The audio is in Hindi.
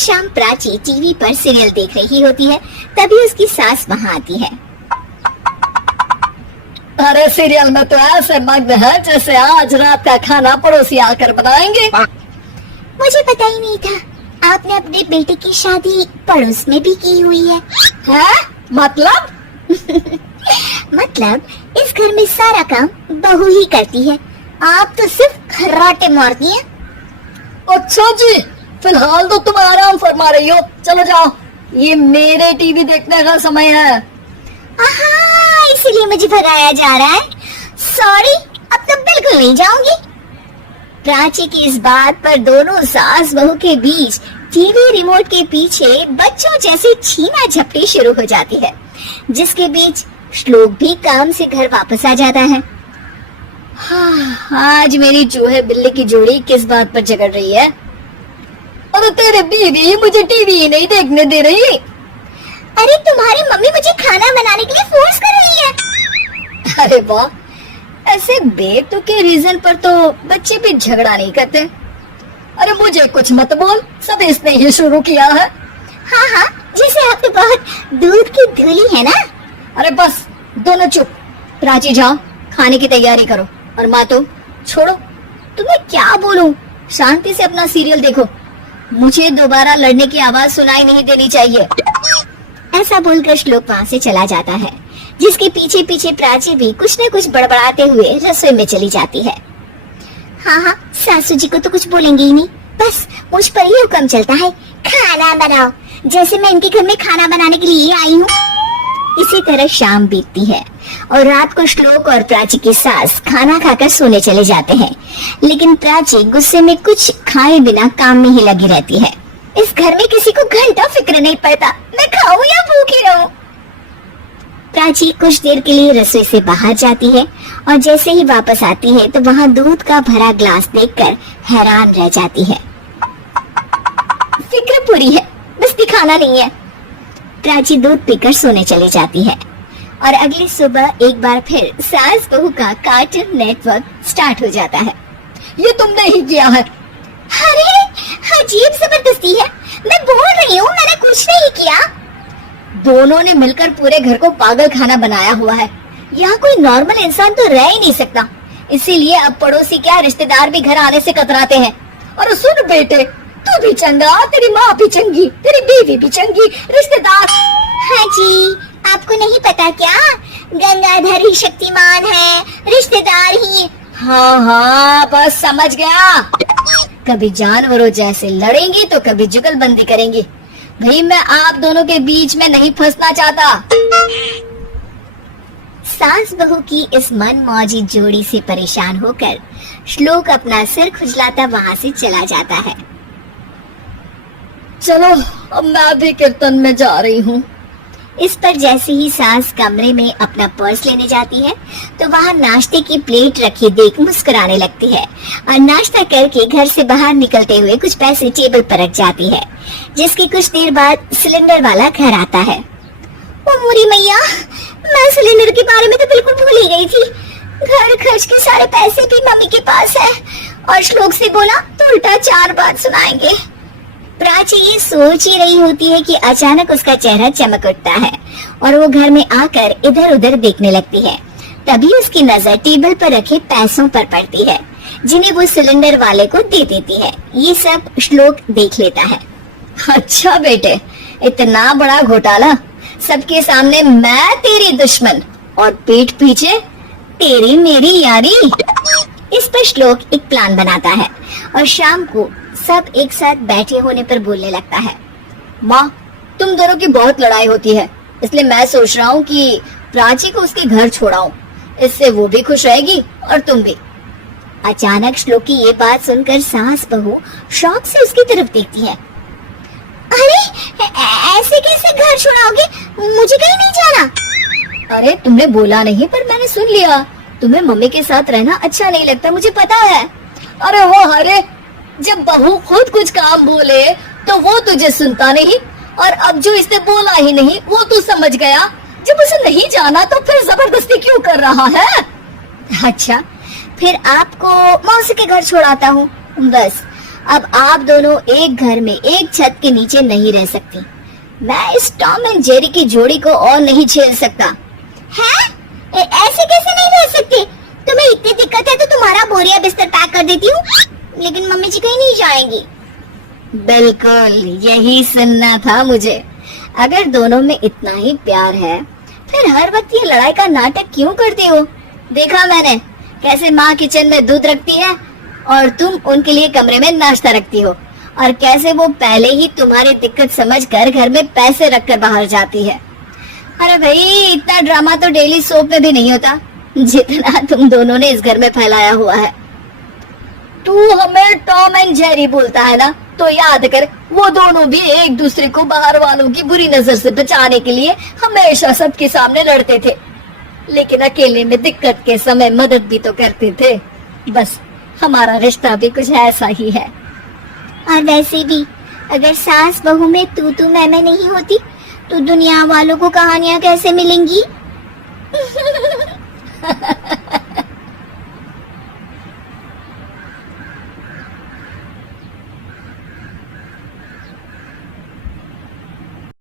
शाम प्राची टीवी पर सीरियल देख रही होती है, तभी उसकी सास वहाँ आती है। अरे सीरियल में तो ऐसे मग्न है जैसे आज रात का खाना पड़ोसी आकर बनाएंगे। मुझे पता ही नहीं था आपने अपने बेटे की शादी पड़ोस में भी की हुई है। मतलब? मतलब इस घर में सारा काम बहू ही करती है, आप तो सिर्फ खर्राटे मारती हैं। अच्छा जी, फिलहाल तो तुम आराम फरमा रही हो, चलो जाओ, ये मेरे टीवी देखने का समय है। इसीलिए मुझे भगाया जा रहा है। सॉरी, अब तो बिल्कुल नहीं जाऊंगी। प्राची की इस बात पर दोनों सास बहू के बीच टीवी रिमोट के पीछे बच्चों जैसे छीना झपटी शुरू हो जाती है, जिसके बीच श्लोक भी काम से घर वापस आ जाता है। आज मेरी चूहे बिल्ली की जोड़ी किस बात पर झगड़ रही है? अरे तेरे बीवी मुझे टीवी नहीं देखने दे रही। अरे तुम्हारी मम्मी मुझे खाना बनाने के लिए फोर्स कर रही है। अरे वाह, ऐसे बेतुके रीजन पर तो बच्चे भी झगड़ा नहीं करते। अरे मुझे कुछ मत बोल, सब इसने ही शुरू किया है। हाँ, जैसे आप तो बहुत दूध की धूली है ना। अरे बस, दोनों चुप। प्राची जाओ, खाने की तैयारी करो, और माँ तो छोड़ो, तुम्हें क्या बोलूं, शांति से अपना सीरियल देखो, मुझे दोबारा लड़ने की आवाज सुनाई नहीं देनी चाहिए। ऐसा बोलकर श्लोक वहाँ से चला जाता है, जिसके पीछे पीछे प्राची भी कुछ न कुछ बड़बड़ाते हुए रसोई में चली जाती है। हाँ, सासू जी को तो कुछ बोलेंगे ही नहीं, बस मुझ पर ही हुक्म चलता है, खाना बनाओ, जैसे मैं इनके घर में खाना बनाने के लिए आई हूँ। इसी तरह शाम बीतती है और रात को श्लोक और प्राची की सास खाना खाकर सोने चले जाते हैं, लेकिन प्राची गुस्से में कुछ खाए बिना काम में ही लगी रहती है। इस घर में किसी को घंटा फिक्र नहीं पड़ता, मैं खाऊं या भूखी रहूं। प्राची कुछ देर के लिए रसोई से बाहर जाती है और जैसे ही वापस आती है तो वहाँ दूध का भरा ग्लास देखकर हैरान रह जाती है। फिक्र पूरी है, बस दिखाना नहीं है। प्राची दूध पीकर सोने चली जाती है और अगली सुबह एक बार फिर सास बहू का कार्टून नेटवर्क स्टार्ट हो जाता है। ये तुमने ही किया है। अरे अजीब जबरदस्ती है, मैं बोल रही हूँ मैंने कुछ नहीं किया। दोनों ने मिलकर पूरे घर को पागल खाना बनाया हुआ है। यहाँ कोई नॉर्मल इंसान तो रह ही नहीं सकता, इसीलिए अब पड़ोसी क्या रिश्तेदार भी घर आने से कतराते हैं। और सुन बेटे, तू भी चंगा, तेरी माँ भी चंगी, तेरी बीवी भी चंगी, रिश्तेदार। हाँ जी, आपको नहीं पता क्या, गंगाधर ही शक्तिमान है, रिश्तेदार ही। हाँ, बस समझ गया। कभी जानवरों जैसे लड़ेंगी तो कभी जुगलबंदी करेंगी। भाई मैं आप दोनों के बीच में नहीं फंसना चाहता। सास बहू की इस मनमौजी जोड़ी से परेशान होकर श्लोक अपना सिर खुजलाता वहाँ से चला जाता है। चलो अब मैं भी कीर्तन में जा रही हूँ। इस पर जैसे ही सास कमरे में अपना पर्स लेने जाती है तो वहाँ नाश्ते की प्लेट रखी देख मुस्कुराने लगती है और नाश्ता करके घर से बाहर निकलते हुए कुछ पैसे टेबल पर रख जाती है, जिसके कुछ देर बाद सिलेंडर वाला घर आता है। ओ मोरी मैया, मैं सिलेंडर के बारे में तो बिल्कुल भूल ही गई थी। घर खर्च के सारे पैसे भी मम्मी के पास है और श्लोक से बोला तो उल्टा 4 बात सुनाएंगे। प्राची ये सोच ही रही होती है कि अचानक उसका चेहरा चमक उठता है और वो घर में आकर इधर उधर देखने लगती है। तभी उसकी नजर टेबल पर रखे पैसों पर पड़ती है, जिन्हें वो सिलेंडर वाले को दे देती है। ये सब श्लोक देख लेता है। अच्छा बेटे, इतना बड़ा घोटाला, सबके सामने मैं तेरी दुश्मन और पीठ पीछे तेरी मेरी यारी। इस पर श्लोक एक प्लान बनाता है और शाम को सब एक साथ बैठे होने पर बोलने लगता है। माँ, तुम दोनों की बहुत लड़ाई होती है, इसलिए मैं सोच रहा हूँ कि प्राची को उसके घर छोड़ाऊं, इससे वो भी खुश रहेगी और तुम भी। अचानक श्लोक की ये बात सुनकर सास बहू शौक से उसकी तरफ देखती है। अरे ऐसे कैसे घर छोड़ाओगे, मुझे कहीं नहीं जाना। अरे तुमने बोला नहीं पर मैंने सुन लिया, तुम्हें मम्मी के साथ रहना अच्छा नहीं लगता, मुझे पता है। अरे वो अरे जब बहू खुद कुछ काम बोले तो वो तुझे सुनता नहीं, और अब जो इसने बोला ही नहीं वो तू समझ गया। जब उसे नहीं जाना तो फिर जबरदस्ती क्यों कर रहा है? अच्छा, फिर आपको मौसी के घर छोड़ाता हूँ, बस अब आप दोनों एक घर में एक छत के नीचे नहीं रह सकती। मैं इस टॉम एंड जेरी की जोड़ी को और नहीं झेल सकता। हैं? ऐसे कैसे नहीं रह सकते? तुम्हें इतनी दिक्कत है तो तुम्हारा बोरिया बिस्तर पैक कर देती हूँ, लेकिन मम्मी जी कहीं नहीं जाएंगी। बिल्कुल यही सुनना था मुझे। अगर दोनों में इतना ही प्यार है फिर हर वक्त ये लड़ाई का नाटक क्यों करती हो? देखा मैंने कैसे माँ किचन में दूध रखती है और तुम उनके लिए कमरे में नाश्ता रखती हो, और कैसे वो पहले ही तुम्हारी दिक्कत समझकर घर में पैसे रखकर बाहर जाती है। अरे भाई, इतना ड्रामा तो डेली सोप में भी नहीं होता जितना तुम दोनों ने इस घर में फैलाया हुआ है। तू हमें टॉम एंड जेरी बोलता है ना, तो याद कर वो दोनों भी एक दूसरे को बाहर वालों की बुरी नजर से बचाने के लिए हमेशा सबके सामने लड़ते थे, लेकिन अकेले में दिक्कत के समय मदद भी तो करते थे। बस हमारा रिश्ता भी कुछ ऐसा ही है। और वैसे भी अगर सास बहू में तू मैं नहीं होती तो दुनिया वालों को कहानियां कैसे मिलेंगी?